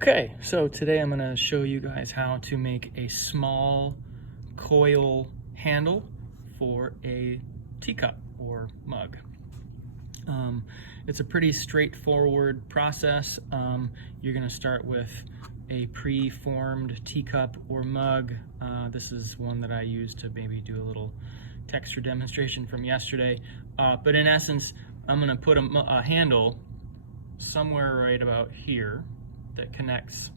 Okay, so today I'm going to show you guys how to make a small coil handle for a teacup or mug. It's a pretty straightforward process. You're going to start with a pre-formed teacup or mug. This is one that I used to maybe do a little texture demonstration from yesterday. But in essence, I'm going to put a handle somewhere right about here that connects,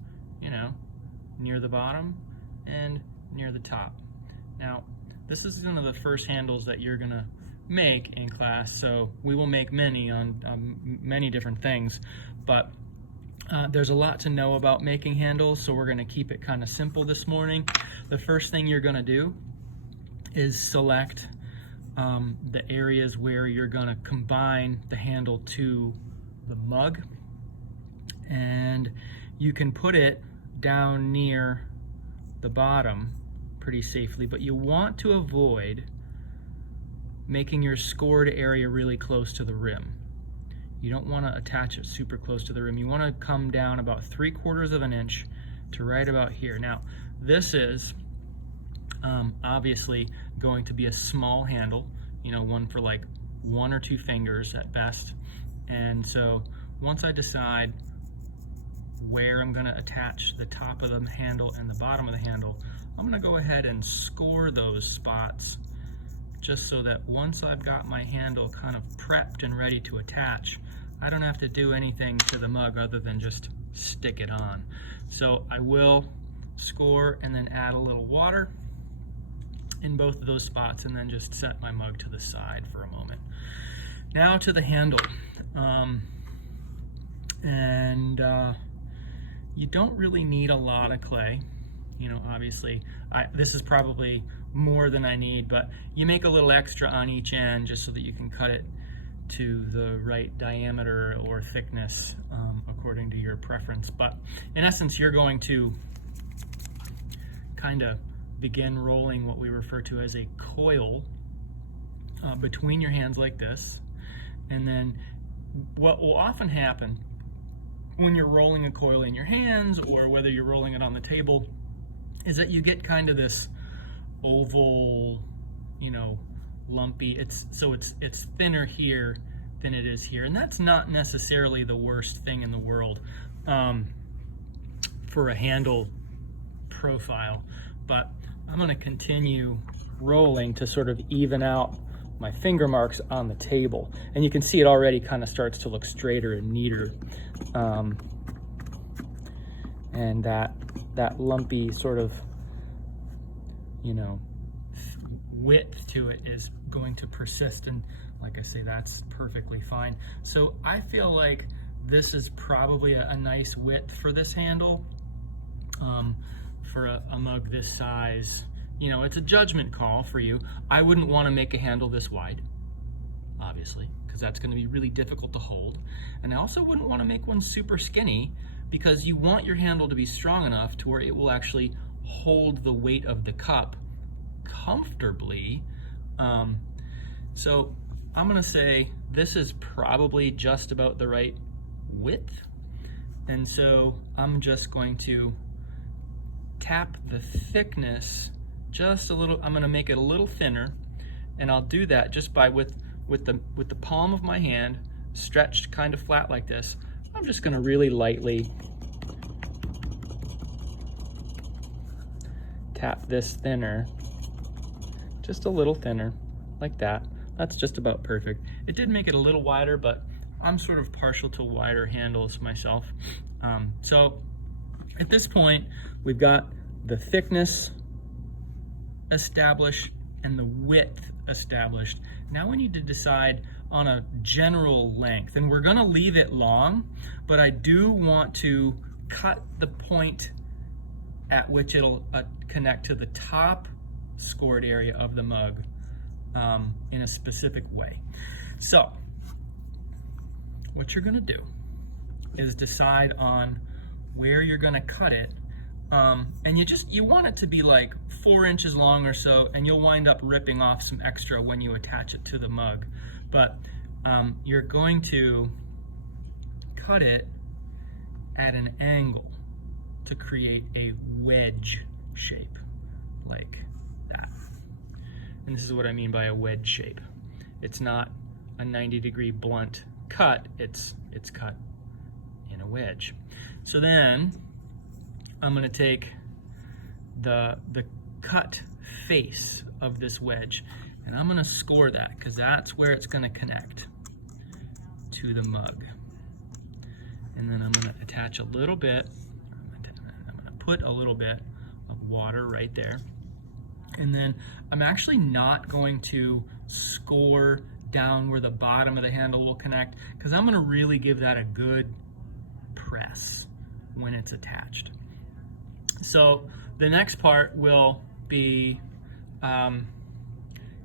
near the bottom and near the top. Now, this is one of the first handles that you're gonna make in class, so we will make many on many different things, but there's a lot to know about making handles, so we're gonna keep it kind of simple this morning. The first thing you're gonna do is select the areas where you're gonna combine the handle to the mug, and you can put it down near the bottom pretty safely, but you want to avoid making your scored area really close to the rim. You don't want to attach it super close to the rim. You want to come down about 3/4 of an inch to right about here. Now, this is obviously going to be a small handle, one for like 1 or 2 fingers at best. And so once I decide where I'm going to attach the top of the handle and the bottom of the handle, I'm going to go ahead and score those spots just so that once I've got my handle kind of prepped and ready to attach, I don't have to do anything to the mug other than just stick it on. So I will score and then add a little water in both of those spots and then just set my mug to the side for a moment. Now to the handle. You don't really need a lot of clay. Obviously, this is probably more than I need, but you make a little extra on each end just so that you can cut it to the right diameter or thickness according to your preference. But in essence, you're going to kind of begin rolling what we refer to as a coil between your hands like this. And then what will often happen when you're rolling a coil in your hands, or whether you're rolling it on the table, is that you get kind of this oval, lumpy. It's thinner here than it is here, and that's not necessarily the worst thing in the world for a handle profile. But I'm going to continue rolling to sort of even out my finger marks on the table, and you can see it already kind of starts to look straighter and neater, and that lumpy sort of width to it is going to persist, and like I say, that's perfectly fine. So I feel like this is probably a nice width for this handle for a mug this size. It's a judgment call for you. I wouldn't want to make a handle this wide, obviously, because that's going to be really difficult to hold. And I also wouldn't want to make one super skinny, because you want your handle to be strong enough to where it will actually hold the weight of the cup comfortably. So I'm going to say this is probably just about the right width. And so I'm just going to tap the thickness just a little. I'm going to make it a little thinner, and I'll do that just by with the palm of my hand stretched kind of flat like this. I'm just going to really lightly tap this thinner, just a little thinner like that. That's just about perfect. It did make it a little wider, but I'm sort of partial to wider handles myself. So at this point, we've got the thickness established and the width established. Now we need to decide on a general length, and we're going to leave it long, but I do want to cut the point at which it'll connect to the top scored area of the mug in a specific way. So what you're going to do is decide on where you're going to cut it. And you want it to be like 4 inches long or so, and you'll wind up ripping off some extra when you attach it to the mug. But you're going to cut it at an angle. to create a wedge shape like that. And this is what I mean by a wedge shape. It's not a 90-degree blunt cut, it's cut in a wedge. So then I'm going to take the cut face of this wedge, and I'm going to score that because that's where it's going to connect to the mug. And then I'm going to attach a little bit, I'm going to put a little bit of water right there. And then I'm actually not going to score down where the bottom of the handle will connect, because I'm going to really give that a good press when it's attached. So the next part will be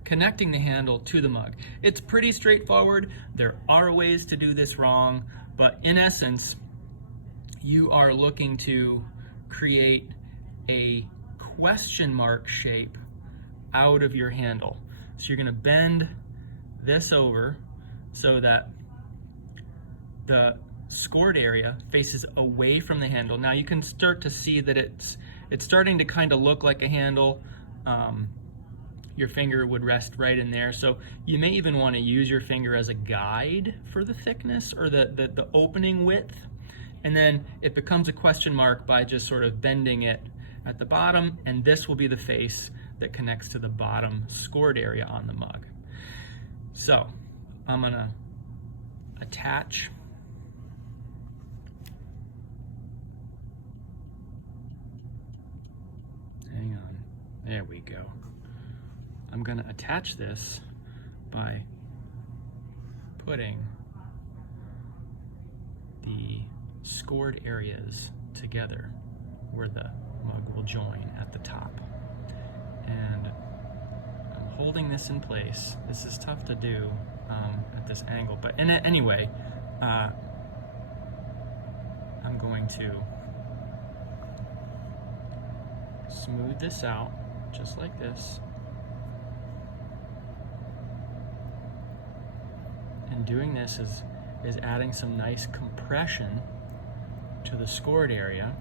connecting the handle to the mug. It's pretty straightforward. There are ways to do this wrong, but in essence, you are looking to create a question mark shape out of your handle. So you're going to bend this over so that the scored area faces away from the handle. Now you can start to see that it's starting to kind of look like a handle. Your finger would rest right in there. So you may even want to use your finger as a guide for the thickness or the opening width. And then it becomes a question mark by just sort of bending it at the bottom, and this will be the face that connects to the bottom scored area on the mug. So I'm gonna attach hang on, there we go. I'm gonna attach this by putting the scored areas together where the mug will join at the top. And I'm holding this in place. This is tough to do at this angle, but anyway, I'm going to smooth this out just like this. And doing this is adding some nice compression to the scored area.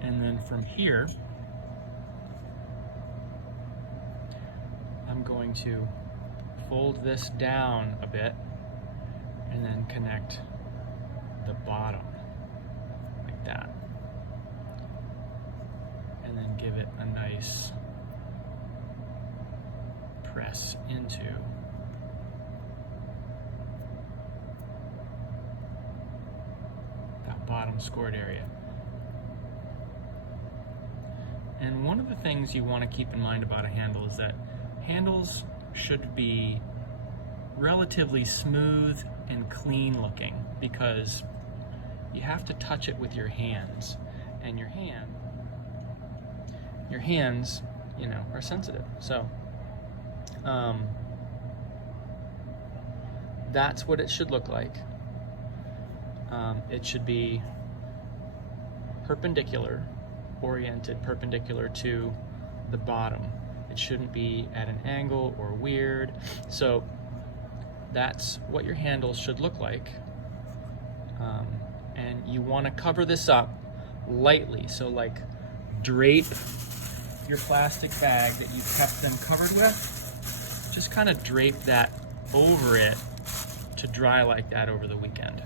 And then from here, I'm going to fold this down a bit and then connect the bottom like that. And then give it a nice press into that bottom scored area. And one of the things you want to keep in mind about a handle is that handles should be relatively smooth and clean looking, because you have to touch it with your hands, and your hands, you know, are sensitive. So that's what it should look like. It should be oriented perpendicular to the bottom. It shouldn't be at an angle or weird. So that's what your handles should look like. And you want to cover this up lightly. So like drape your plastic bag that you've kept them covered with. Just kind of drape that over it to dry like that over the weekend.